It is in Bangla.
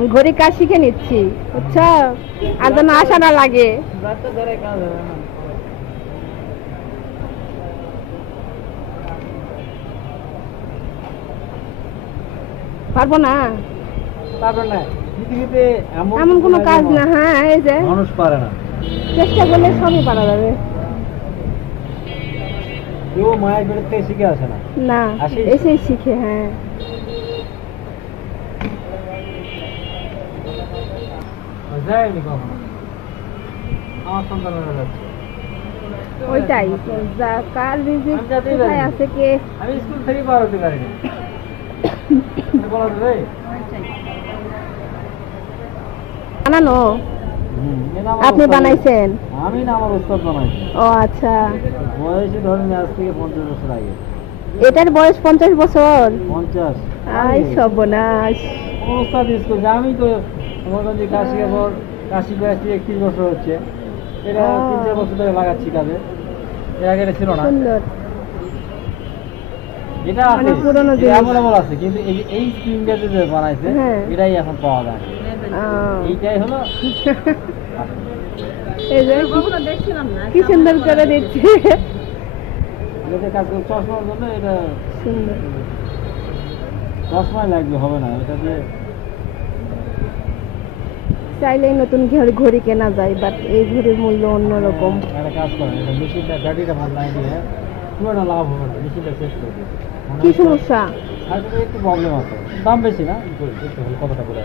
আমি ঘড়ি কাজ শিখে নিচ্ছি, বুঝছো? আর যেন আশা না লাগে। পারবো না, পারবেন না। পৃথিবীতে এমন কোনো কাজ না। হ্যাঁ, এই যে মানুষ পারে না। চেষ্টা করলে সবই পারা যাবে। কেউ মায়ের পেট থেকে শিখে আসে না, না, আসেই এসেই শিখে। হ্যাঁ, যায়নি কখনো। আমার সন্তানেরা যাচ্ছে। ওইটাই যা কার রিজিক আমি যাতেই কোথায় পারি। আছে কে আমি স্কুল থেকে পার হতে পারিনি। বলা যাবে? বানানো। এটা আমার আপনি উস্তাদ। বানাইছেন? আমি না, আমার উস্তাদ বানাইছে। ও আচ্ছা, বয়সে ধরেন আজ থেকে 50 বছর আগে। এটার বয়স 50 বছর? 50। আই সর্বনাশ। আমার উস্তাদ স্কুল যে আমি তো মনে যে কাজ শিখার পর কাজ শিখে আসছি 31 বছর হচ্ছে। এটা 3-4 বছর ধরে লাগাচ্ছি কাজে। এর আগে এটা ছিল না। সুন্দর। এটা আছে, অনেক পুরনো এটা জিনিস। অ্যাভেলেবল আছে, কিন্তু এই স্ক্রিনটা যে বানাইছে হ্যাঁ। এটাই এখন পাওয়া যায় না। এইটাই হলো এই যে কি সুন্দর করে দিচ্ছে। এটাতে কাজ করে চশমার জন্য এটা সুন্দর। চশমায় লাগবে, হবে না এটা দিয়ে। চাইলেই নতুন ঘড়ি কেনা যায়, বাট এই ঘড়ির মূল্য অন্যরকম। একটা কাজ করেন, এটা মেশিনটা ব্যাটারিটা বদলাই দিয়ে পুরোটা লাভ হবে না, মেশিনটা শেষ করে দিই। কি সমস্যা? আর একটু প্রবলেম আছে, দাম বেশি না, একটু কতটা করে